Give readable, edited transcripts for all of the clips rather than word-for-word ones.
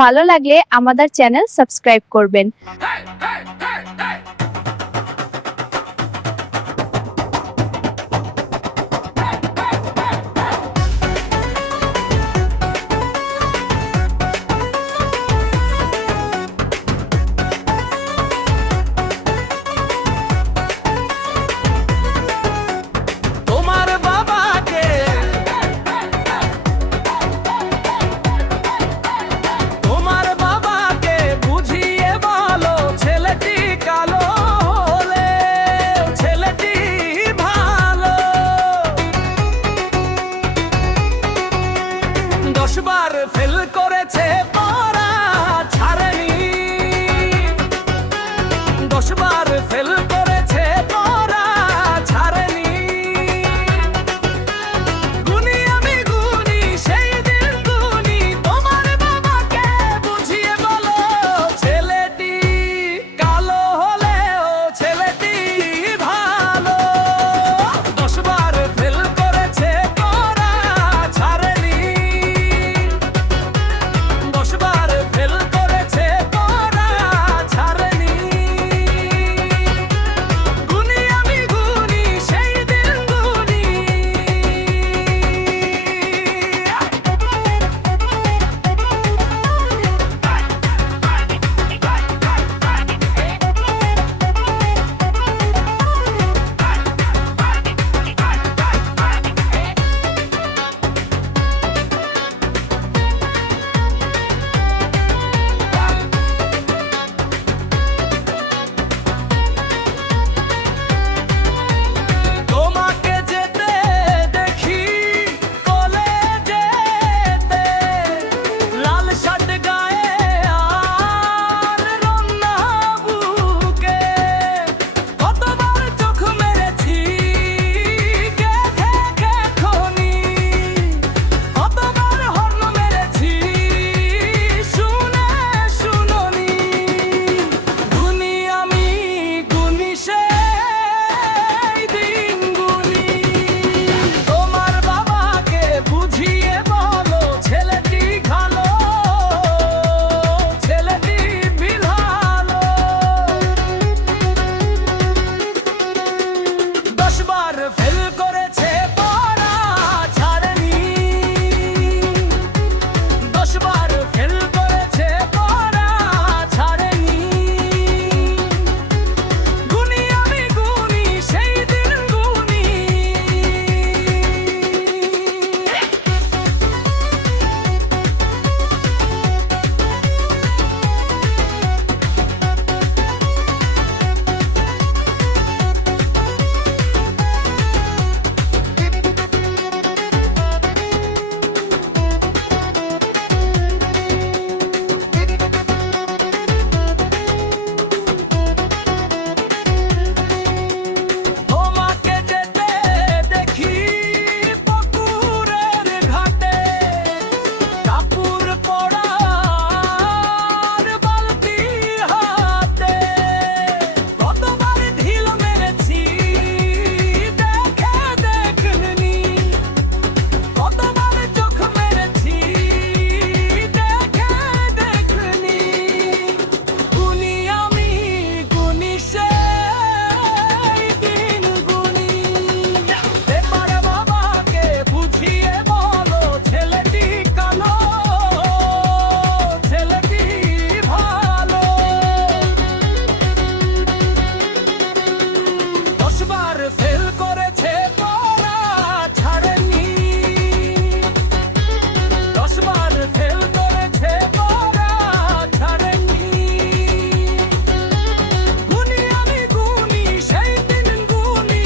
ভালো লাগলে আমাদের চ্যানেল সাবস্ক্রাইব করবেন। বার ফেল করেছে পড়া ছাড়েনি, 10 বার ফেল করেছে পড়া ছাড়েনি। গুনি আমি গুনি সেই দিন গুনি, তোমার বাবাকে বুঝিয়ে বলো ছেলেটি কালো হলেও ছেলেটি ভালো। 10 বার ফেল করেছে পড়া ছাড়েনি, 10 বার ফেল করেছে পড়া ছাড়েনি। গুনি আমি গুনি সেই দিন গুনি। তোমাকে যেতে দেখি কলেজেতে, লাল শার্ট গায়ে আর রন্না বুকে। কতবার চোখ মেরেছি গেথে গেথনি, কতবার হর্ন মেরেছি শুনে শুনোনি। গুনি আমি গুনি সেই দিন গুনি, তোমার বাবাকে বুঝিয়ে বলো ছেলেটি ভালো, ছেলেটি ভালো। 10 বার ফেল করেছে পড়া ছাড়েনি, 10 বার ফেল করেছে পড়া ছাড়েনি। গুনি আমি গুনি সেই দিন গুনি। তোমাকে যেতে দেখি পুকুরের ঘাটে, কাপড় পরার বালতি হাতে। কতবার ঢিল মেরেছি দেখে দেখনি, কতবার চোখ মেরেছি দেখে দেখনি। গুনি আমি গুনি সেই দিন গুনি, এবার বাবাকে বুঝিয়ে বলো ছেলেটি কালো, ছেলেটি ভালো। 10 বার ফেল করেছে পড়া ছাড়েনি, 10 বার ফেল করেছে পড়া ছাড়েনি। গুনি আমি গুনি সেই দিন গুনি।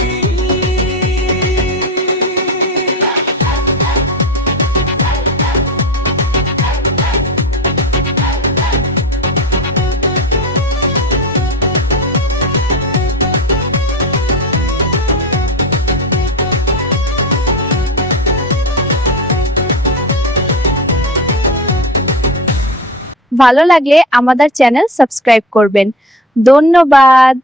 ভালো লাগলে আমাদের চ্যানেল সাবস্ক্রাইব করবেন। ধন্যবাদ।